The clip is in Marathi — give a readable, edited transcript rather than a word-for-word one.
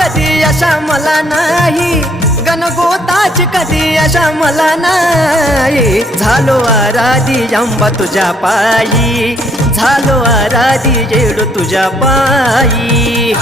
कधी अशा मला नाही, गणगोताची कधी अशा मला नाही. झालो आराधी अंबा तुझ्या पायी, झालो आराधी जेडू तुझ्या पायी.